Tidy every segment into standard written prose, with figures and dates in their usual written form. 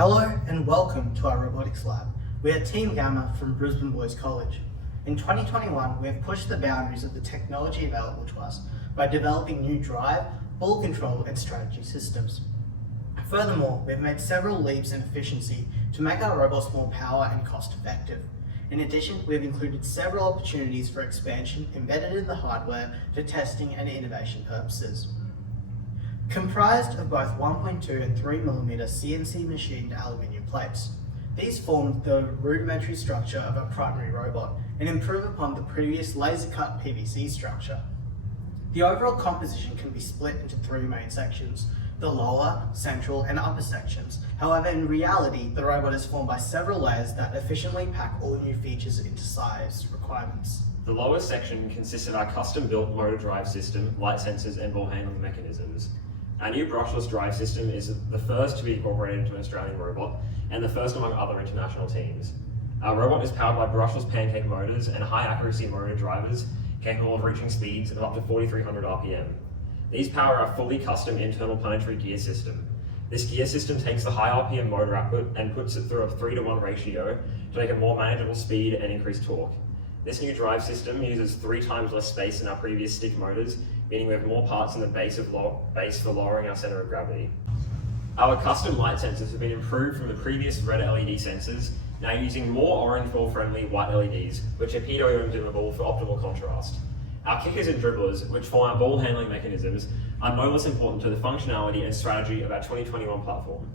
Hello and welcome to our robotics lab. We are Team Gamma from Brisbane Boys College. In 2021, we have pushed the boundaries of the technology available to us by developing new drive, ball control and strategy systems. Furthermore, we have made several leaps in efficiency to make our robots more power and cost effective. In addition, we have included several opportunities for expansion embedded in the hardware for testing and innovation purposes. Comprised of both 1.2 and 3mm CNC machined aluminium plates. These form the rudimentary structure of a primary robot and improve upon the previous laser-cut PVC structure. The overall composition can be split into three main sections, the lower, central and upper sections. However, in reality, the robot is formed by several layers that efficiently pack all new features into size requirements. The lower section consists of our custom-built motor drive system, light sensors and ball handling mechanisms. Our new brushless drive system is the first to be incorporated into an Australian robot and the first among other international teams. Our robot is powered by brushless pancake motors and high accuracy motor drivers capable of reaching speeds of up to 4,300 RPM. These power our fully custom internal planetary gear system. This gear system takes the high RPM motor output and puts it through a 3-to-1 ratio to make a more manageable speed and increase torque. This new drive system uses 3 times less space than our previous stick motors, meaning we have more parts in the base for lowering our center of gravity. Our custom light sensors have been improved from the previous red LED sensors, now using more orange ball friendly white LEDs, which are PWM dimmable for optimal contrast. Our kickers and dribblers, which form our ball handling mechanisms, are no less important to the functionality and strategy of our 2021 platform.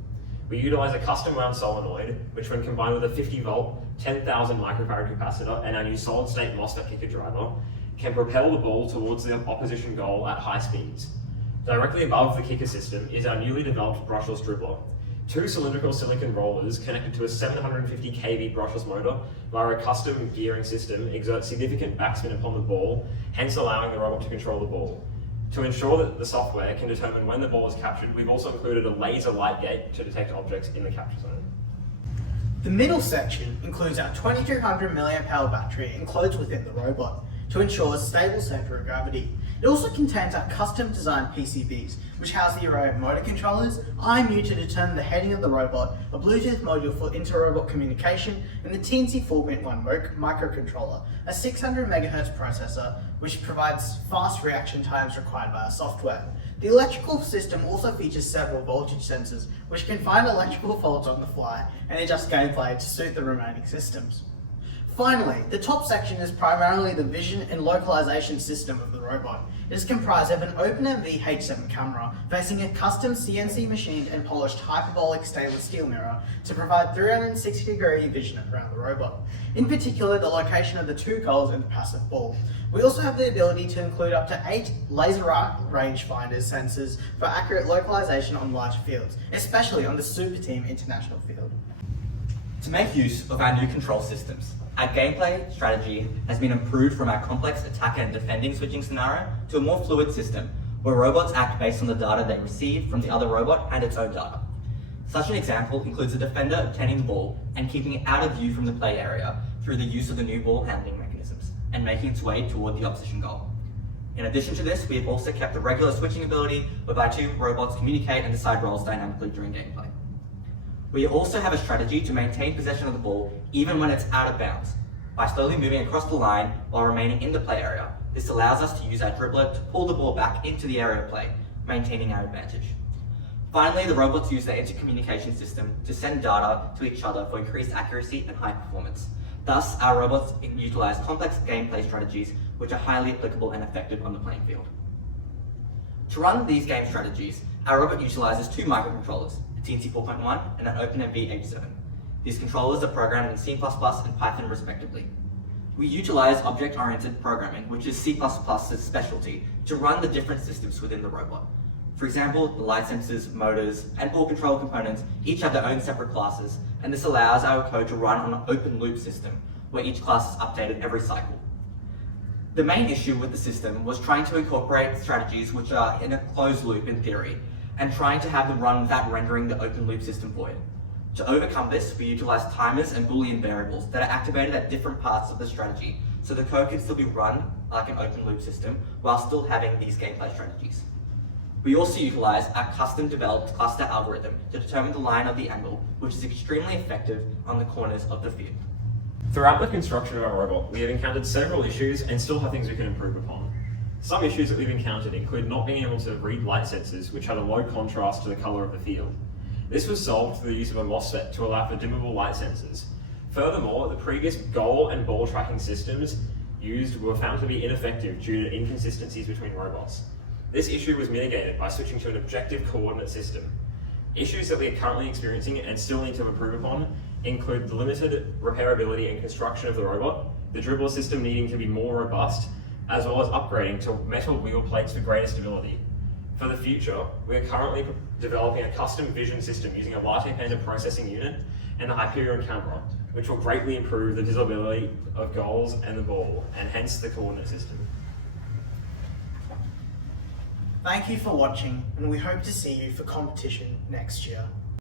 We utilize a custom wound solenoid, which when combined with a 50 volt, 10,000 microfarad capacitor and our new solid state MOSFET kicker driver, can propel the ball towards the opposition goal at high speeds. Directly above the kicker system is our newly developed brushless dribbler. 2 cylindrical silicon rollers connected to a 750 kV brushless motor via a custom gearing system exert significant backspin upon the ball, hence allowing the robot to control the ball. To ensure that the software can determine when the ball is captured, we've also included a laser light gate to detect objects in the capture zone. The middle section includes our 2200 mAh battery enclosed within the robot to ensure a stable center of gravity. It also contains our custom designed PCBs, which house the array of motor controllers, IMU to determine the heading of the robot, a Bluetooth module for inter-robot communication, and the TNC 4.1 microcontroller, a 600 MHz processor, which provides fast reaction times required by our software. The electrical system also features several voltage sensors, which can find electrical faults on the fly and adjust gameplay to suit the remaining systems. Finally, the top section is primarily the vision and localization system of the robot. It is comprised of an OpenMV H7 camera facing a custom CNC machined and polished hyperbolic stainless steel mirror to provide 360-degree vision around the robot. In particular, the location of the 2 goals and the passive ball. We also have the ability to include up to 8 laser rangefinder sensors for accurate localization on large fields, especially on the Super Team International field. To make use of our new control systems, our gameplay strategy has been improved from our complex attack and defending switching scenario to a more fluid system where robots act based on the data they receive from the other robot and its own data. Such an example includes a defender obtaining the ball and keeping it out of view from the play area through the use of the new ball handling mechanisms and making its way toward the opposition goal. In addition to this, we have also kept the regular switching ability whereby 2 robots communicate and decide roles dynamically during gameplay. We also have a strategy to maintain possession of the ball even when it's out of bounds, by slowly moving across the line while remaining in the play area. This allows us to use our dribbler to pull the ball back into the area of play, maintaining our advantage. Finally, the robots use their intercommunication system to send data to each other for increased accuracy and high performance. Thus, our robots utilize complex gameplay strategies which are highly applicable and effective on the playing field. To run these game strategies, our robot utilizes 2 microcontrollers, TNC 4.1 and an OpenMV H7. These controllers are programmed in C++ and Python respectively. We utilize object-oriented programming, which is C++'s specialty, to run the different systems within the robot. For example, the light sensors, motors, and ball control components each have their own separate classes, and this allows our code to run on an open loop system, where each class is updated every cycle. The main issue with the system was trying to incorporate strategies which are in a closed loop in theory, and trying to have them run without rendering the open loop system void. To overcome this, we utilize timers and Boolean variables that are activated at different parts of the strategy, so the code can still be run like an open loop system while still having these gameplay strategies. We also utilize our custom developed cluster algorithm to determine the line of the angle, which is extremely effective on the corners of the field. Throughout the construction of our robot, we have encountered several issues and still have things we can improve upon. Some issues that we've encountered include not being able to read light sensors, which had a low contrast to the colour of the field. This was solved through the use of a MOSFET to allow for dimmable light sensors. Furthermore, the previous goal and ball tracking systems used were found to be ineffective due to inconsistencies between robots. This issue was mitigated by switching to an objective coordinate system. Issues that we are currently experiencing and still need to improve upon include the limited repairability and construction of the robot, the dribbler system needing to be more robust, as well as upgrading to metal wheel plates for greater stability. For the future, we are currently developing a custom vision system using a light-handed processing unit and a Hyperion camera, which will greatly improve the visibility of goals and the ball, and hence the coordinate system. Thank you for watching, and we hope to see you for competition next year.